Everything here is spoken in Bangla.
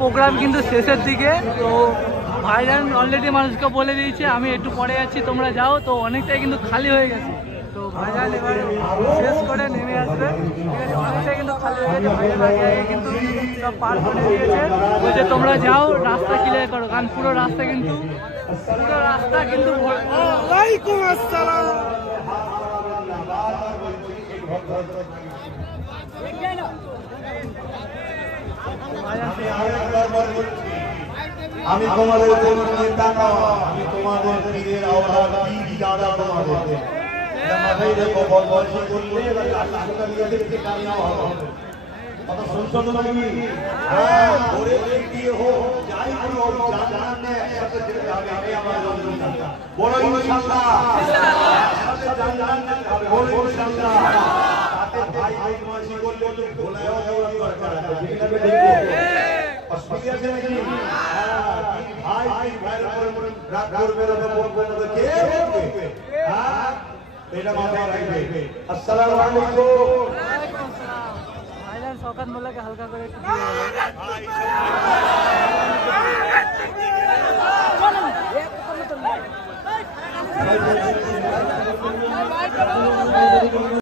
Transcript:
প্রোগ্রাম কিন্তু শেষের দিকে। তো ভাইজান অলরেডি মানুষকে বলে দিয়েছে আমি একটু পরে যাচ্ছি, তোমরা যাও। তো অনেকটাই কিন্তু খালি হয়ে গেছে। তো ভাইজান এবার শেষ করে নেমে আসবে, ঠিক আছে? অনেকটাই কিন্তু খালি হয়ে গেছে। ভাইজান আগে আগে কিন্তু সব পার করে দিয়েছে, বলছে তোমরা যাও, রাস্তা ক্লিয়ার করো। কারণ পুরো রাস্তা কিন্তু ওয়ালাইকুম আসসালাম। আমি তোমাদের কোন নেতা না, আমি তোমাদের পীরের আওলাদ, পীর দাদা তোমাদের। এটা মাথায় রেখো, বদমাইশি করলে আল্লাহকে কামিয়াব হবে। কথা শুনছো তো নাকি? হ্যাঁ, ওরে দিয়ে হোক, যাই করো, জান্নাতে একসাথে যেতে হবে। আমি আমার জন্য বড় ইনশাআল্লাহ, একসাথে জান্নাতে হবে, বড় ইনশাআল্লাহ। সাথে ভাই বদমাইশি করলে তো ভোলায়ও যাওয়ার দরকার আছে, ঠিক আছে? দেখো অসুবিধা আছে নাকি? হ্যাঁ, ভাই ভাইয়ের উপরে রাগ করবে না, বলবো না, কে বলবে? হ্যাঁ, এটা মাথায় রাখবে। আসসালামু আলাইকুম। ওয়ালাইকুম আসসালাম। ভাইজান শওকত মোল্লাকে হালকা করে একটু দিয়ে